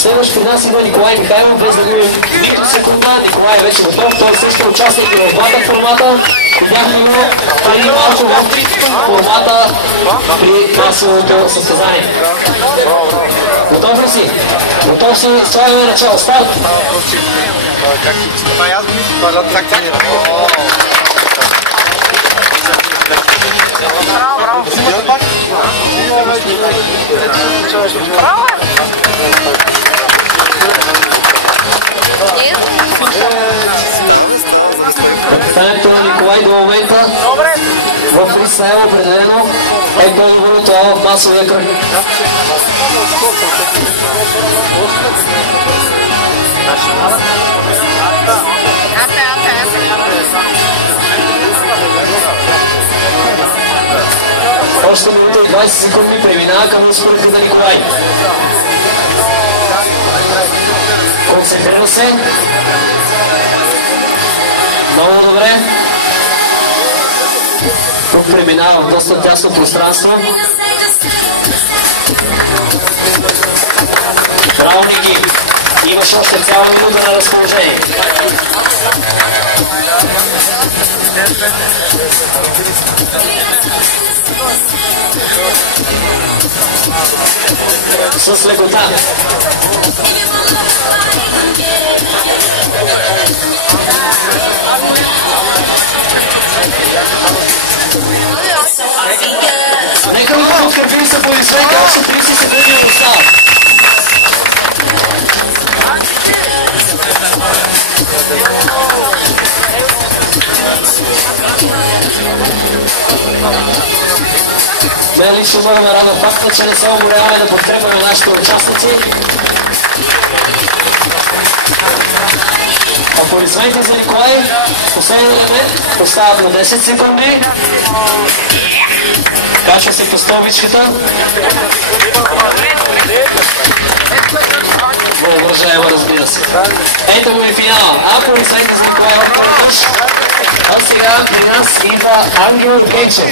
Следващ при нас идва Николай Михайлов, без да губим нито секунда. Николай е вече готов, той също участва и в двата формата. Видяхме го преди малко в формата при масовото състезание. Готов ли си? Готов си, слагаме начало, старт! Капитането на Николай до момента в фристайл определено е по-доброто в масовия кръг. Още минута и 20 секунди преминава към успорите на Николай. Концентрира се. Много добре. Тук преминава в доста тясно пространство. Браво, Ники! Имаш още цяла минута на разположение. С лекота. Нека ви подкрепим с аплодисменти, още 30 секунди да остават. Мен лично много ме радва факта, че не се уморяваме да подкрепяме нашите участници. Аплодисменти за Николай. Последния елемент остават на 10 секунди. Качва се по стълбичката. Въображаема, разбира се. Ето го и финала. Аплодисменти за Николай. А сега при нас идва Ангел Гейчев.